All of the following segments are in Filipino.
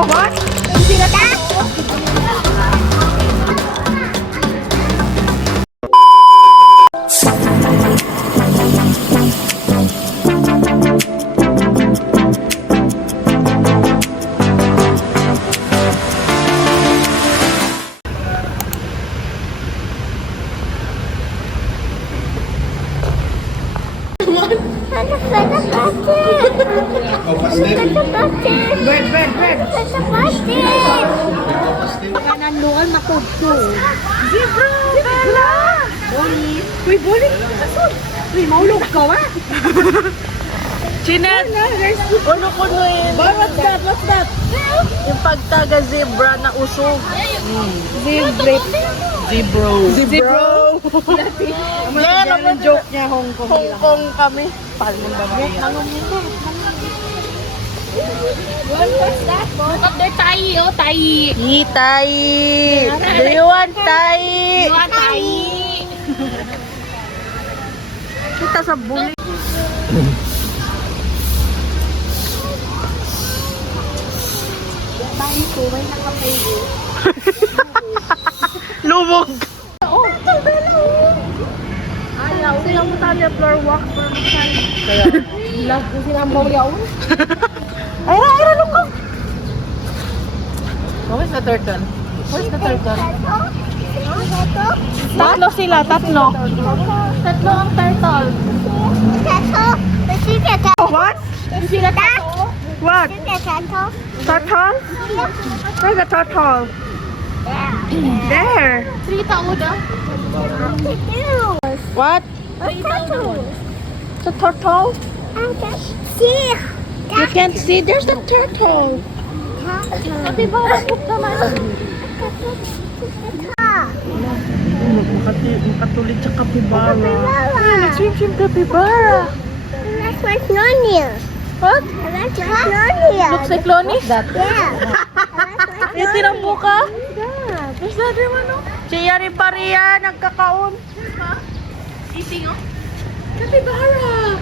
What? Sila tayo. Kanan luan makudto. Zebra! Bella! Boli! Uy, Boli! Kasod! Uy, maulog ka, wa? Chinet! Uno-uno yun. What's that? What's that? Yung pagtaga zebra na usog. Zebra! Zebro. Zebro. Yan ang joke niya, Hong Kong. Hong Kong kami. Palmong ba? Up there, tayo, oh, tayo. Tay. Do you want tay? Tayo. Kita sa bully. Bahay ko, may nakapayo. Lumog. Ayaw, silang mo tayo floor walk for massage. Kaya. Love ko silang yaw. Ayra, look. Where's the turtle? Where's the turtle? Tatlo sila, tatlo. Tatlo ang turtle. What? Sila tayo. What? Turtle? Where's the turtle? There. 3 tao daw. What? The turtle? You can't see. There's the turtle. Sabi ba, rapot naman. Makatulit sa kapibara. Swim capybara. What? Looks like Lonnie? Yung tinampo ka? Where's that naman, no? Siya rin pa riyan, nagkakaon. Eating, oh. Capybara.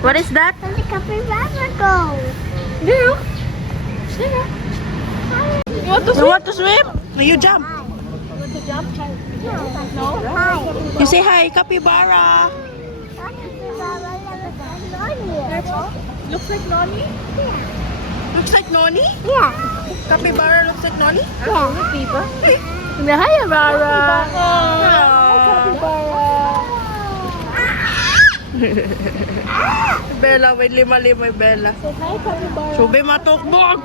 What is that? There. You want to swim? You jump. You say hi, capybara. Looks like Noni? Looks like Noni? Yeah. Capybara looks like Noni? Yeah. Hi, Amara. Bella, may lima-lima yung Bella. Hi, capybara. Subi matukbog!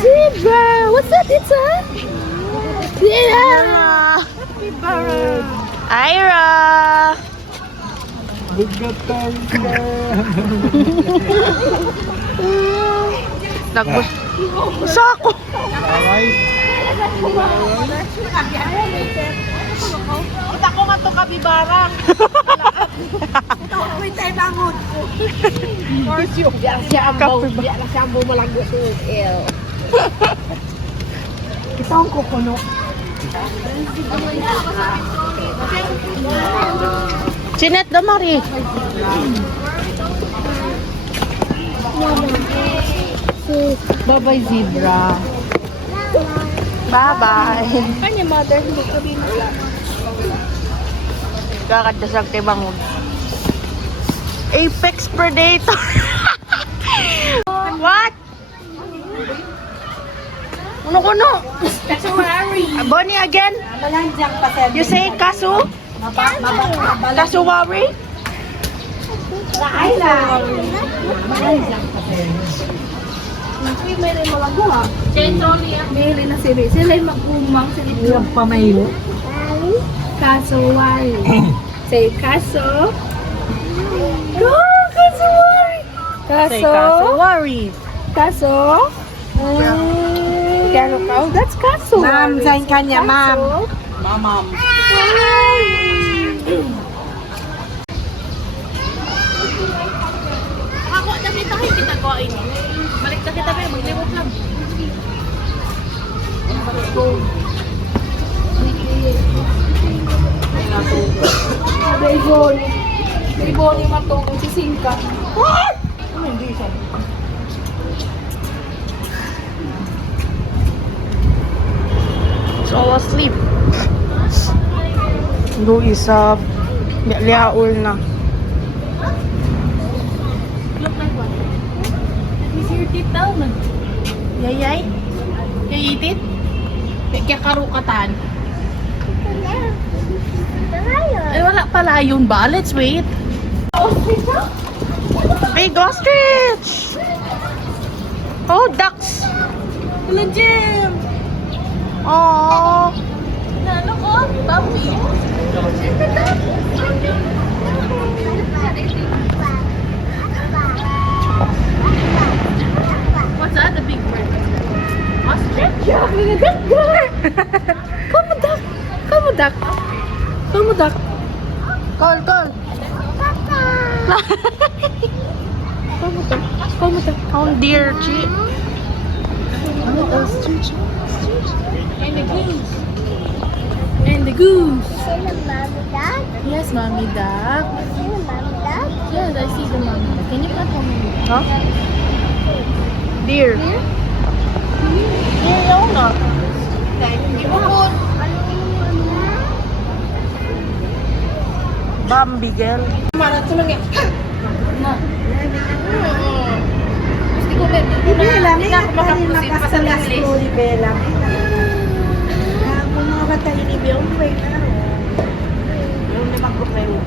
Zebra! What's that, Itza? Yeah! Ira! Nagbus. Sako! Kita ko nga to kapibara. May tayo bangon. Biar siya ambo malanggo sa il. Kita ang kukuno. Chinet damari. Bye-bye, zebra. Bye-bye. Kanya mother, hindi ko rin wala. Kakadasag tibangog. Apex predator. What? Kuno-kuno. Kasuwari. Bonnie again? Malanjang pa sa You say kasu? Kasuwari? Ay lang. Malanjang pa sa. Uy, may rin malago ha. Centrally, ah. May rin na sila. Sila yung magkumang sa ito. Yung pamayo. Kasuwari. Say kaso. Go! Kasuwari! Say kasuwari. Kaso? Kano ka? Oh, that's kaso. Ma'am, saan kanya, ma'am? Mamam. Ako, dami tayo kita ko ini. Balik na kita ba, magliwat lang. Bonnie. Si Bonnie matulog si Singka. Hindi siya. It's all asleep. Do isa liaul na. Look like what? Is your teeth down? Yayay? Yayitit? Kaya karukatan. Ay, wala pala yun ba? Let's wait. Big ostrich! Oh, ducks! Hello, Jim! Oh, Ano ko? Puppy. What's that? The big bird. Ostrich? come on, duck! Come on, duck! Come on, duck! Call, call! Come on, duck! Come on, duck! Oh, dear, Chi. Oh, ostrich. And the goose. And the goose. Yes, mommy duck. Yes, I see the mommy duck. Can you cut mommy duck? Huh? Deer. Deer yun na. Bambi, girl. Manat sa mga. Na. Bella, may Hindi na ako makapusin. Pasalas list. Bella. Kung mga bata inibiyong, wait na. Yung 5 krokeros.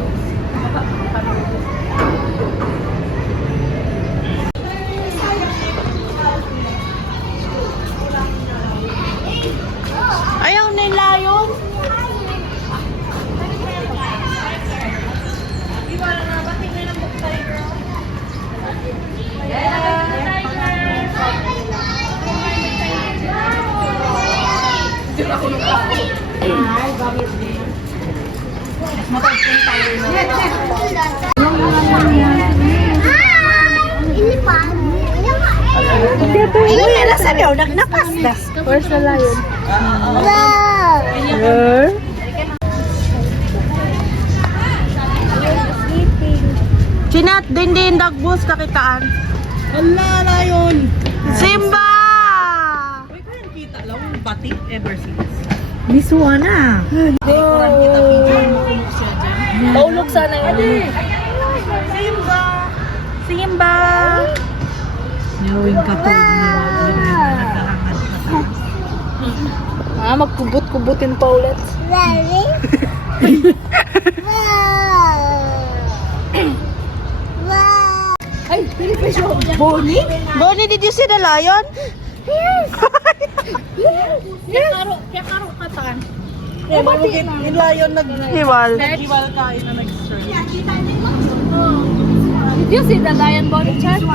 Ayaw nila yun. Uy, alasan yun, nagnapas na. Where's the lion? Girl. Chinat, din dagbus kakitaan. Ala, layon. Simba! Uy, kaya nakita lang yung batik ever since. This one ah. Kurang kita picture mo kung siya dyan. Paulog sana yun. Simba! Simba! Knowing ka to. Magkubot-kubutin pa ulit. Ay, pili pa siya. Bonnie? Bonnie, did you see the lion? Kaya karo katan. Eh, bakit yung layon Hiwal. nag-iwal kain na nag-straight? Did you see the lion body chart? You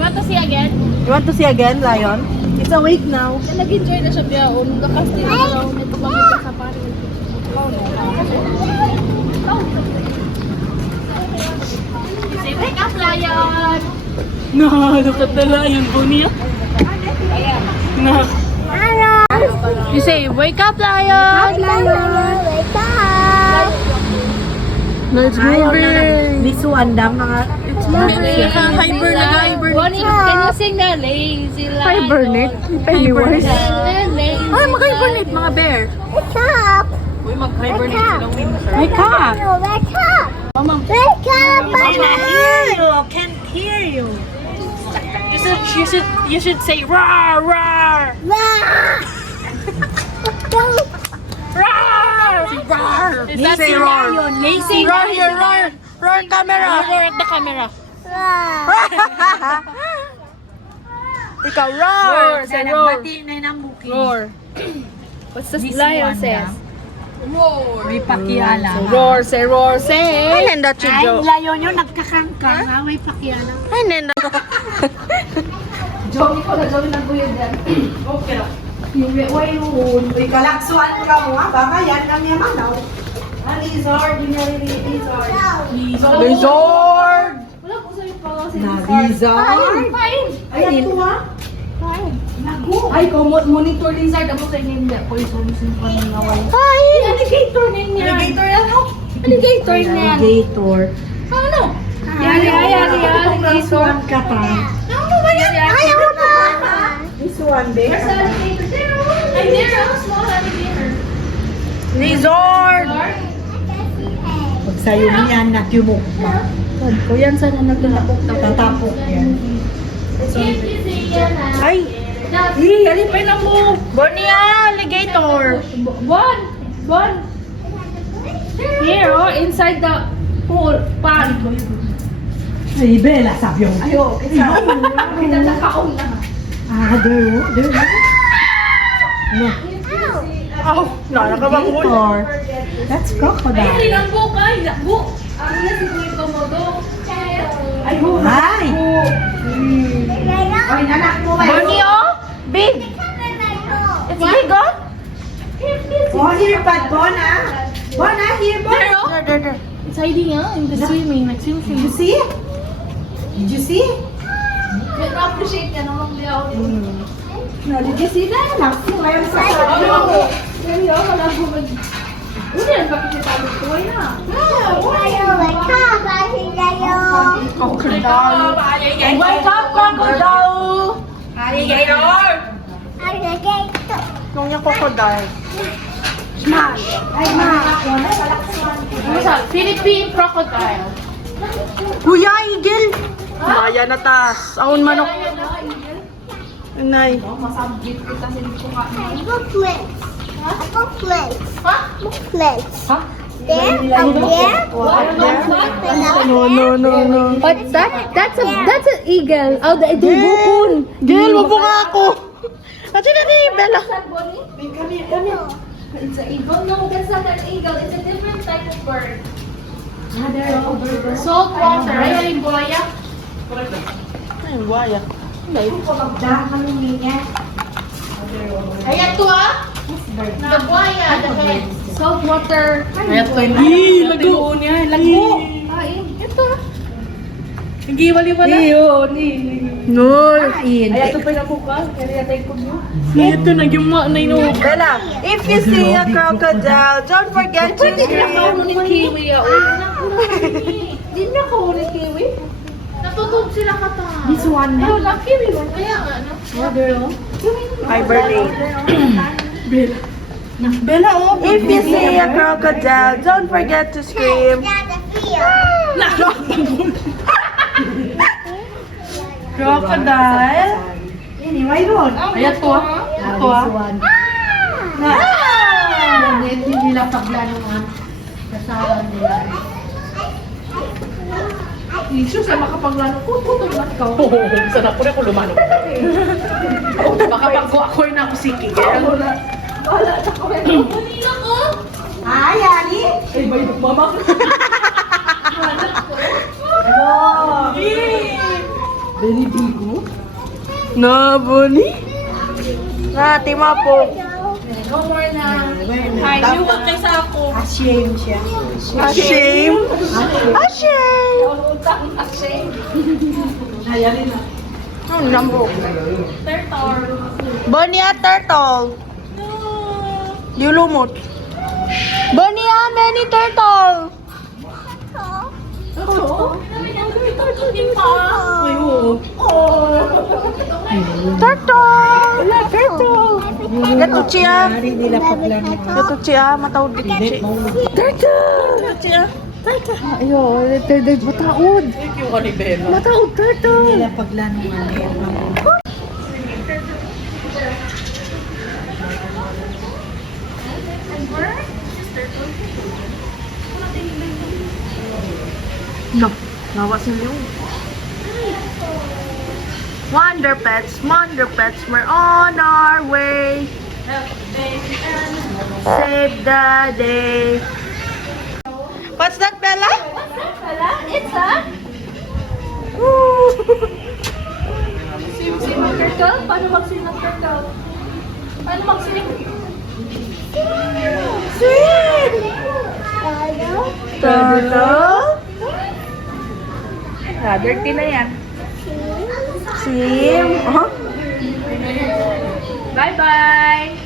want to see again? You want to see again, lion? It's awake now. Nag-enjoy na siya biya. Nakas din na raw. May tumamit sa parin. Say, wake up, lion! Nakalapad na lion po niya. You say, wake up, lion! Let's move it. This one daw, mga... Hibernate. Bonnie, can you sing the lazy lion? Hibernate? Pennywise. Ay, mag-hibernate, mga bear. Uy, mag-hibernate silang winter. Wake up! Can't hear you. You should say, roar, roar! Roar! Is that Say the roar. lion? Lazy Roar lion. here, roar! Roar, camera! Roar at the camera. Ikaw, roar! Say roar. Nagbati na ng bukid. Roar. What's the This lion one says? Roar. May pakiala. Roar, say roar, say. Ay, nenda, Ay, Chijo. layo nyo, nagkakangkang. May pakiala. Ay, nenda. Joey ko na gawin ng buyo dyan. Okay lang. Yung way yun. Uy, kalaksuan ka mo ha. Baka yan ang yaman daw. Lizard, yun yung lizard. Lizard! Wala ko sa'yo pa kasi. Lizard? Ay, ito ha? Ay, ko monitor lizard. Ako sa inyo hindi. Poison pa ng awal. Ay! Alligator ninyo. Alligator yan ho? Alligator na yan. Alligator. Ano? Yari, alligator. Ka pa. Ano ba yan? Ayaw na! This one, babe. Where's the alligator? There, oh. Ay, there, oh. Small alligator. Lizard! Pag sa'yo niyan, nakyumukma. Sad ko yan, sana nagtatapok na. Tatapok yan. Ay! Dali pa na mo. Bornea alligator! One. Here, oh, inside the pool, pond. Ay, Bella, sabi yung. Ayo, kita sa kaon na. There. No. Aw! Nakakabangol! Alligator. That's crocodile. Ay, langgo ka, langgo. Ano na si Kuya Komodo? Ay, ho. Hi! Ay, nanak mo ba? Borneo? Big! It's big, oh? Oh, here, Pat. Bona. Bona, here, Bona. There. It's hiding, ah, in the swimming. Did you see? Did you see? Na-appreciate niya naman di ako. No, did you see that? Naku, ngayon sa Dali, oh, malago mag... Una yan, bakit siya tayo tuway na? Crocodile! Wake up, crocodile! Nung yung crocodile. Ano sa? Philippine crocodile. Kuya, eagle! Maya na tas. Aun manok. Inay. Masabit kita sa dito ka. Ha? No. What's that? That's an eagle. Oh, the bukon. Gil, wag mo nga ako. At sila ni Bella. It's an eagle. No, that's not an eagle. It's a different type of bird. Salt water. Ay, yung buhaya. Ay, waya. Ayan to ah. The buhaya. Salt water. Ayan ko yun. Lago. Lago. Ay, ito ah. Hindi, wali-wala. No. Ayan, Ito na yung mga na Bella, if you see a crocodile, don't forget to Hindi na kauno ni Kiwi ah. Hindi na kauno ni Kiwi. Natutog sila kata. This one, Ayun lang, Kiwi mo. Kaya nga, no? hibernate. Bella, oh. If you see a crocodile, don't forget to scream. Crocodile. Anyway, doon. Ayan to ah. Ito ah. Hindi nila paglanuan. Kasama nila. Jesus, ay makapaglano ko. Tutol na ikaw. Oo, sana po rin ko lumano. Baka pag-ako na ako siki. Wala na ko. Manila ko. Ay, Ali. Ay, ba yung mama ko? Oh. Very big, oh. Na, Bonnie? Nati po. No more na. Ay, iwan kay sa ako. Ashamed siya. Ashame? Ashame! Utang ashamed. Ayalin na. Ang lambo. Turtle. Bonnie at turtle. You lumot. Bonnie ah, many turtle. Turtle? Turtle! Turtle! Gato siya. Hindi nila paglanuan. Gato siya, matawid dito siya. Turtle! Gato siya. Ayo, mataod. Mataod, Hindi turtle. nila paglanuan. No, nawa sila yung Wonder Pets, we're on our way. Save the day. What's that, Bella? It's a... Swim ng turtle? Paano mag-swim ng turtle? Paano mag-swim? Swim! Turtle? Dirty na yan. Swim? Uh-huh. Bye-bye!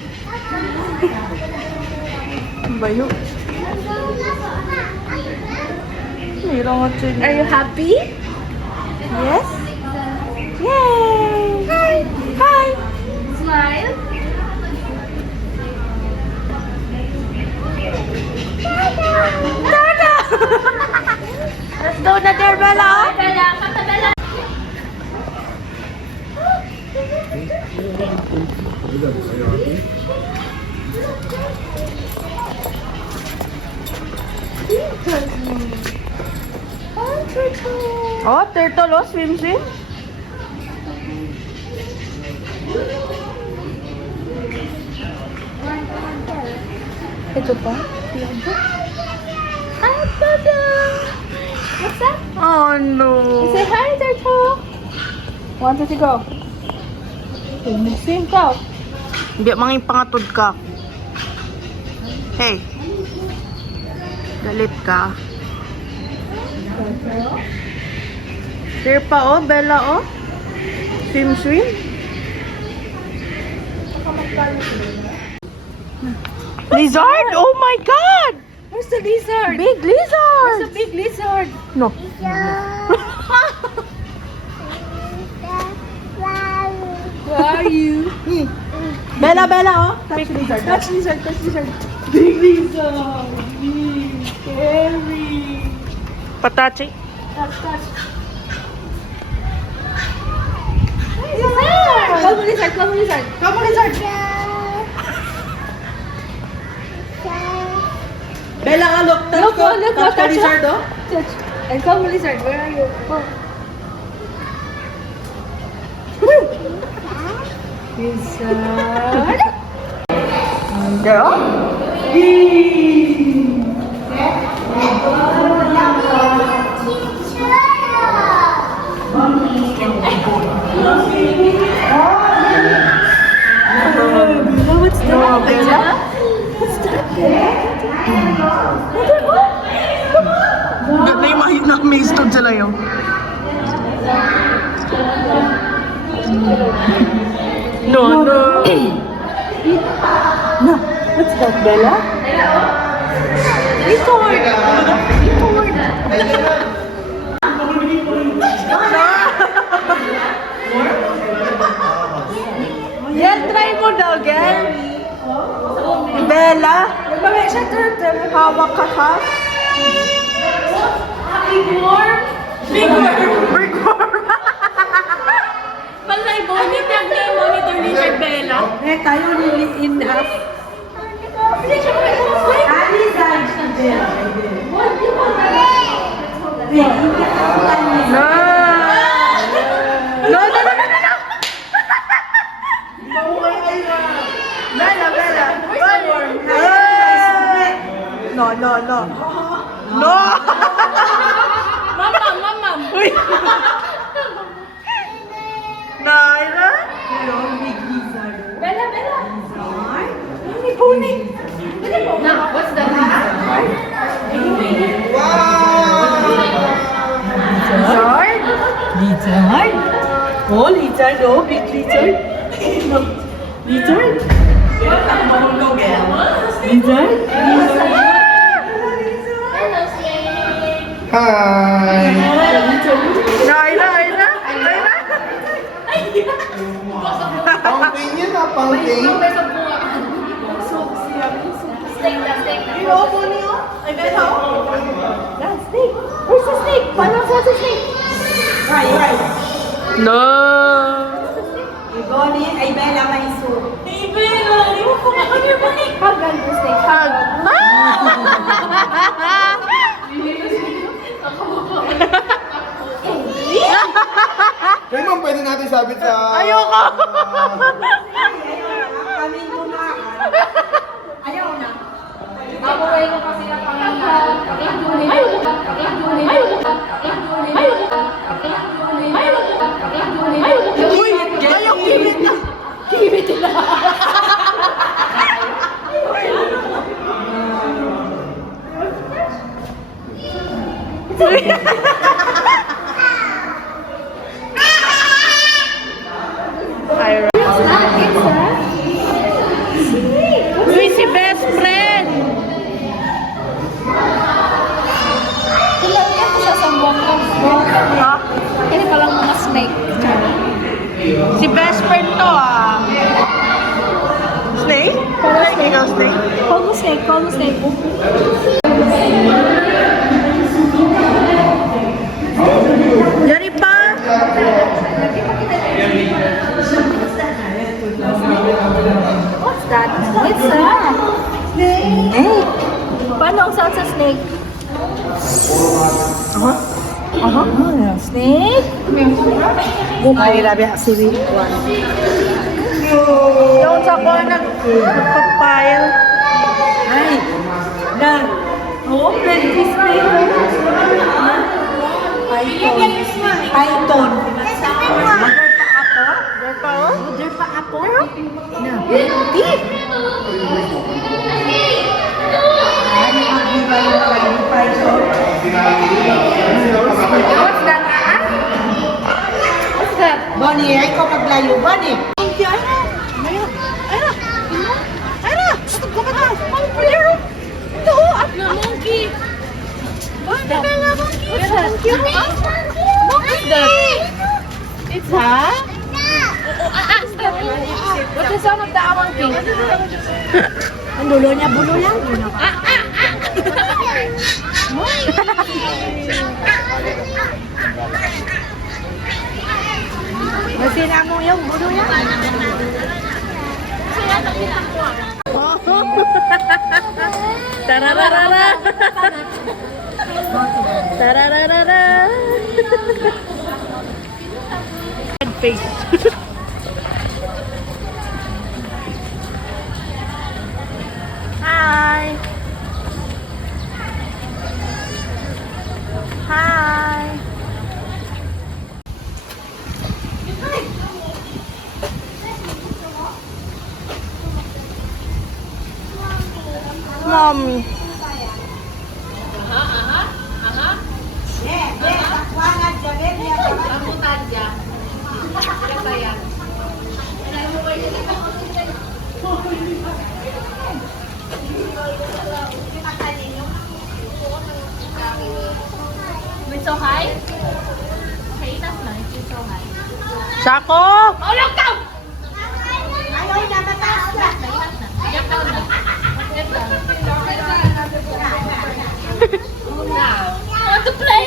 Bayo. Are you happy? Yes? Yay! Hi! Hi! Smile! Tada! Let's go na there, Bella! Bella, kata Bella. Oh, turtle, oh, swim. Ito pa? Hi, turtle. What's that? Oh, no. Say hi, turtle. 1, 2, 3, go. Swim ka. Hindi, manging pangatod ka. Hey. Galit ka. There pa, oh, Bella, oh. Swim. Lizard? Oh my God! Where's the lizard? Big lizard! Where's the big lizard? No. Where are you? Bella, oh. Touch lizard. Touch lizard, touch lizard. Big lizard. Big, scary. Patachi. Touch. Lizard! Come on, lizard, come on, lizard. Come on, lizard. Bella, look. Look, touch the lizard, oh. Touch. And come on, lizard, where are you? Oh. Lizard. There, oh. What's that? Bella? What's that? Ganda yung mahit na amaze to sila yun. No. No. What's that, Bella? Lizard. Yan, try mo daw, girl. Bella, Nagpapay siya turtle. hawak ka ha. Big worm. Big worm. Palay, monitor lizard, Bella. Eh, tayo in half. No. Bella. No. Mama. Uy. Naira? Bella. Now, what's that? Lizard? Oh, lizard. Oh, big lizard. Lizard? Lizard? Hi! Naira? Pumpkin yun ah, pumpkin. That's snake. Where's the snake? Paano sa snake? Right. No. Iboni, ay Bella may soup. Hug on the snake. Hug. Raymond, pwede natin sabit sa... Ayoko. Kami muna. Ayaw na. Babuhay ko kasi na pangalan. Uy, ayok kibit na. Uy, si best friend. Kailangan ko siya Si best friend to ah. Snake? Like ikaw, Snake? Call mo snake, call mo snake. Yari pa? What's that? It's a snake. Paano ang sound sa snake? Snake? Ay, labi si Juan. Doon sa ko nagpapile. Ay, na. Oh, plenty snake. Python. Python. Mother pa apo? Na, plenty. What's that? What's that? Bonnie, ay ko maglayo. Bonnie! No, monkey. What's that? What's that? What's that? It's a... What's the sound of the monkey? Ang dulo niya, bulo lang. Masira mo yung bulo yan. Tarararara! Tarararara! Red face. Hi! Hi! Mommy. We're so high? Okay, that's nice. We're so high. Sako! Oh, look down! Ayaw na, mataas na. Get down now. Get down. Want to play?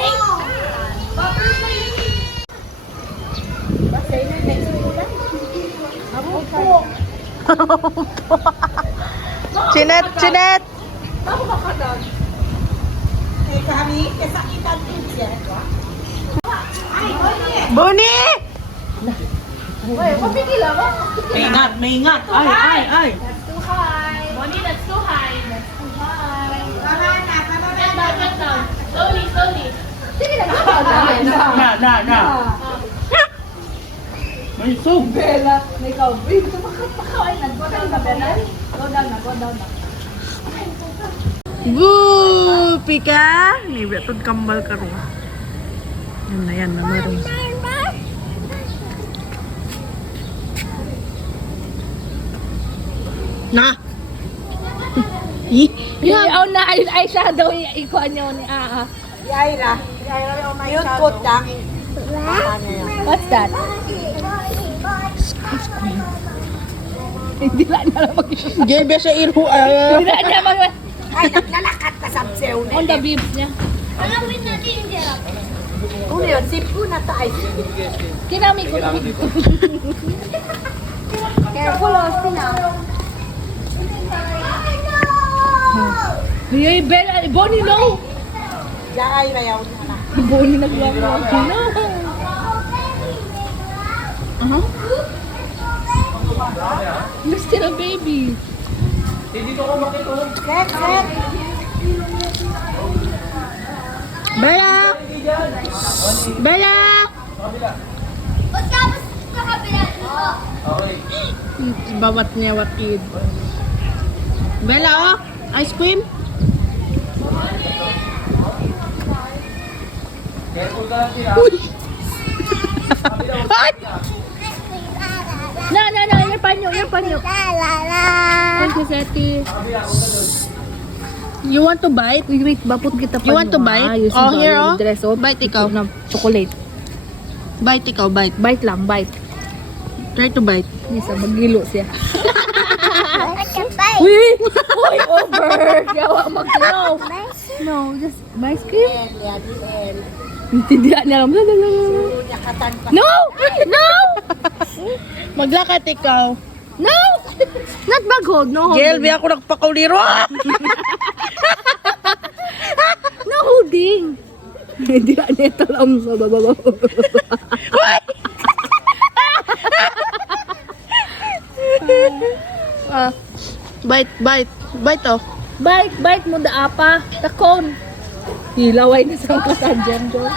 Chinet! Chinet! Bonnie! Maingat! Maingat! Ay! Ay! Ay! That's too high. Bonnie, that's too high. That's too high. Get down, get down. Slowly, slowly. Na! May sub! Woo! Pika! May betod kambal ka rin. Yan na meron. Na! Yeah, na eyeshadow ikuha niyo ni Aa. Yun ko lang. What's that? Hindi na niya mag Gebe siya iru. Hindi na niya mag Ay, naglalakat ka sa sew na. on the bibs niya. Kung yun, sipo na tayo. Kinami ko na. Careful, Austin ah. Hey, Bella, Bonnie, no! Diyan na yaw na. Bonnie naglawa. No! You're still a baby. Set. Bella! Bella! Bawat niya watid. Bella, oh! Ice cream? Uy! Ay! No, your panyo. Thank you, Seti. You want to bite? Wait, bapot kita You want to bite? Oh, here, oh. Dress, oh. Bite ikaw. Na chocolate. Bite ikaw, bite. Bite lang, bite. Try to bite. Misa, magilo siya. Uy! Uy, over! Yawa mag-no. No, just ice cream. Intindihan niya lang. No! No! Maglakat ikaw. No! Not bagod, no Gel, holding. biya ako nagpakauliro. No holding. Hindi na nito lang sa baba. Bite. Bite oh. Bite mo da apa. Takon. Hilaway na sa mga dyan, Jo.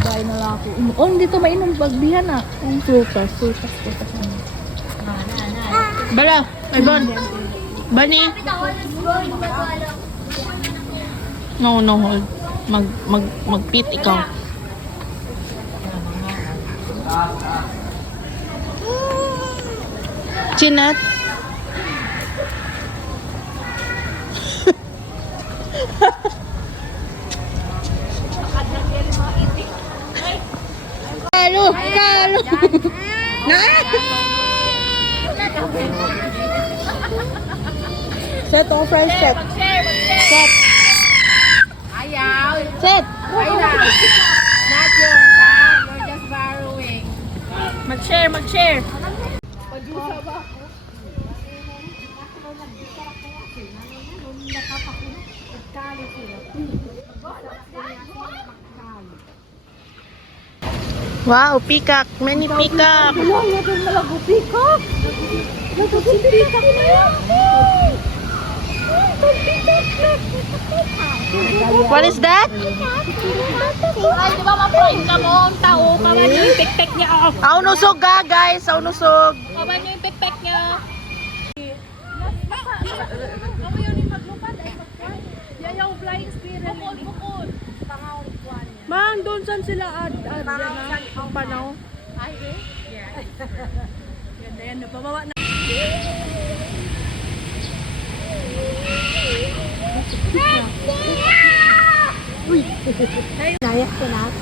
Bye na lang ako. Oh, dito mainom bagbihan ah. Ang frutas. Bala, Ivan. Bunny. No, hold. Magpit ikaw. Chinat. Kalo. Na. Set on French set. Set. Ayaw. Set. Not yours, ha? You're just borrowing. Mag-share. Wow, peacock. Many peacock. What is that? Ay, di ba ma-prank ka mo? Ang tao, kawan niyo yung pek-pek niya. Oh. Aunusog ga, guys. Aunusog. Kawan niyo yung pek-pek niya. Yan yung flying spirit. Bukod. Man, doon saan sila ang panaw? Ay, eh? Yan, napabawa na.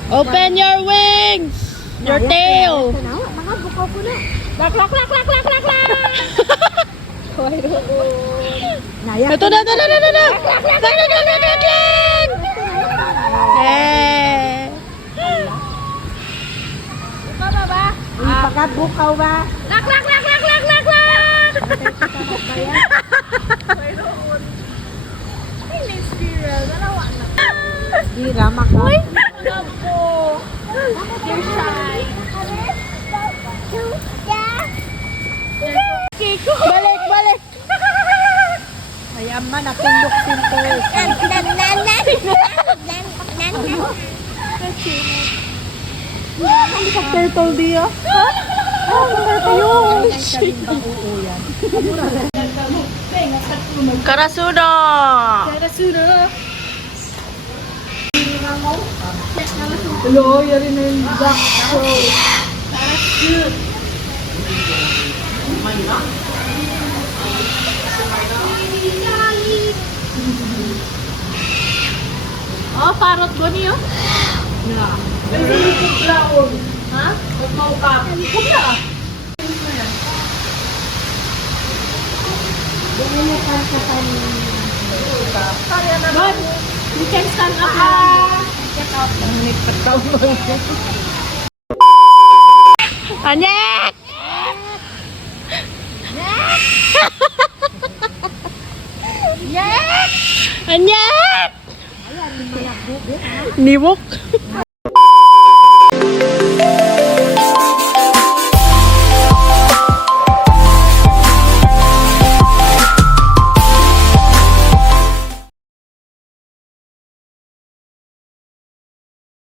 Open your wings! Your tail! Lak! Ito na! Eh! Pagkabukaw ba? Lak! Di rama ka. You're shy. Balik! Mayaman, natulog simple. Hindi ka turtle diya. Ha? Karasuno! Hello, yun rin yung black show. Oh, parrot ba niyo? Ha? Magmauka. Kumla. But, you can stand up now. Get up. Anyek! Anyek! Niwok.